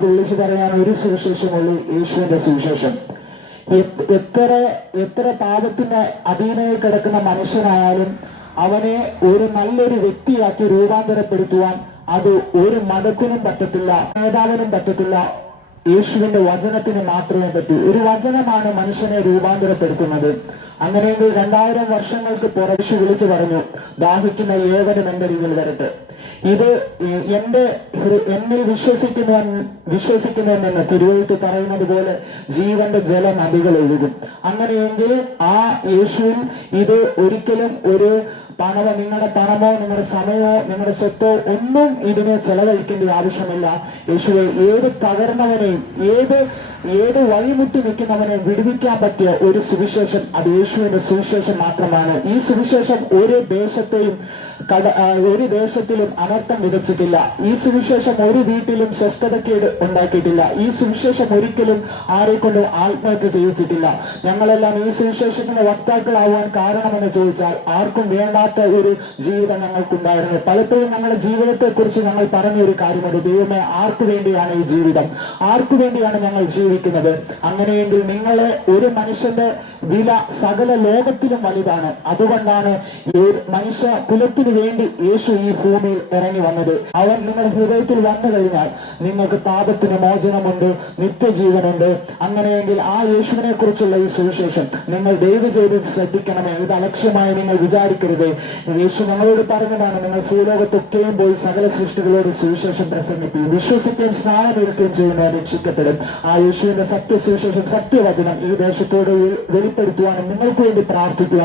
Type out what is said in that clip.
വിളിച്ചു പറയാൻ ഒരു സുവിശേഷമുള്ളൂ, യേശുവിന്റെ സുവിശേഷം. എത്ര പാപത്തിന് അധീനയിൽ കിടക്കുന്ന മനുഷ്യനായാലും അവനെ ഒരു നല്ലൊരു വ്യക്തിയാക്കി രൂപാന്തരപ്പെടുത്തുവാൻ അത് ഒരു മതത്തിനും പറ്റത്തില്ല, നേതാവിനും പറ്റത്തില്ല. യേശുവിന്റെ വചനത്തിന് മാത്രമേ പറ്റൂ. ഒരു വചനമാണ് മനുഷ്യനെ രൂപാന്തരപ്പെടുത്തുന്നത്. അങ്ങനെയെങ്കിൽ 2000 വർഷങ്ങൾക്ക് പുറകെ വിളിച്ചു പറഞ്ഞു, ദാഹിക്കുന്ന ഏവനും എന്റെ അരികിൽ വരട്ടെ. ഇത് എന്നിൽ വിശ്വസിക്കുന്നവനെന്ന് തിരുവെഴുത്ത് പറയുന്നത് പോലെ ജീവന്റെ ജല നദികൾ ഒഴുകും. അങ്ങനെയെങ്കിൽ ആ യേശുവിൽ ഇത് ഒരിക്കലും ഒരു നിങ്ങളുടെ പണമോ നിങ്ങളുടെ സമയമോ നിങ്ങളുടെ സ്വത്തോ ഒന്നും ഇതിനെ ചെലവഴിക്കേണ്ട ആവശ്യമില്ല. യേശുവെ ഏത് തകർന്നവനെയും ഏത് വഴിമുട്ടി നിൽക്കുന്നവനെ വിടുവിക്കാൻ പറ്റിയ ഒരു സുവിശേഷം അത് യേശുവിന്റെ സുവിശേഷം മാത്രമാണ്. ഈ സുവിശേഷം ഒരു ദേശത്തിലും അനർത്ഥം വിതച്ചിട്ടില്ല. ഈ സുവിശേഷം ഒരു വീട്ടിലും സ്വസ്ഥതക്കേട് ഉണ്ടാക്കിയിട്ടില്ല. ഈ സുവിശേഷം ഒരിക്കലും ആരെക്കൊണ്ടും ആത്മഹത്യ ചെയ്യിച്ചിട്ടില്ല. ഞങ്ങളെല്ലാം ഈ സുവിശേഷത്തിന് വക്താക്കളാവാൻ കാരണമെന്ന് ചോദിച്ചാൽ ആർക്കും വേണ്ടാത്ത ഒരു ജീവിതം ഞങ്ങൾക്കുണ്ടായിരുന്നു. പലപ്പോഴും ഞങ്ങളുടെ ജീവിതത്തെ കുറിച്ച് ഞങ്ങൾ പറഞ്ഞൊരു കാര്യമുണ്ട്, ദൈവമേ ആർക്കു വേണ്ടിയാണ് ഈ ജീവിതം, ആർക്കു വേണ്ടിയാണ് ഞങ്ങൾ ജീവിക്കുന്നത്? അങ്ങനെയെങ്കിൽ നിങ്ങളെ ഒരു മനുഷ്യന്റെ വില സകല ലോകത്തിലും വലുതാണ്. അതുകൊണ്ടാണ് മനുഷ്യ കുലത്തിന് വേണ്ടി യേശു ഈ ഭൂമിയിൽ ഇറങ്ങി വന്നത്. അവൻ നിങ്ങളുടെ ഹൃദയത്തിൽ വന്നു കഴിഞ്ഞാൽ നിങ്ങൾക്ക് പാപത്തിന് മോചനമുണ്ട്, നിത്യജീവനുണ്ട്. അങ്ങനെയെങ്കിൽ ആ യേശുവിനെ കുറിച്ചുള്ള ഈ സുവിശേഷം നിങ്ങൾ ദയവ് ചെയ്ത് ശ്രദ്ധിക്കണമേ. ഇത് അലക്ഷ്യമായി നിങ്ങൾ വിചാരിക്കരുത്. യേശു ഞങ്ങളോട് പറഞ്ഞതാണ്, നിങ്ങൾ ഭൂലോകത്തൊക്കെയും പോയി സകല സൃഷ്ടികളോട് സുവിശേഷം പ്രസംഗിക്കുകയും വിശ്വസിക്കുകയും സ്നാനമേൽക്കുകയും ചെയ്യുന്നവർ രക്ഷിക്കപ്പെടും. ആ യേശുവിന്റെ സത്യസുവിശേഷം, സത്യവചനം ഈ ദേശത്തോട് വെളിപ്പെടുത്തുവാനും നിങ്ങൾക്ക് വേണ്ടി പ്രാർത്ഥിക്കുവാൻ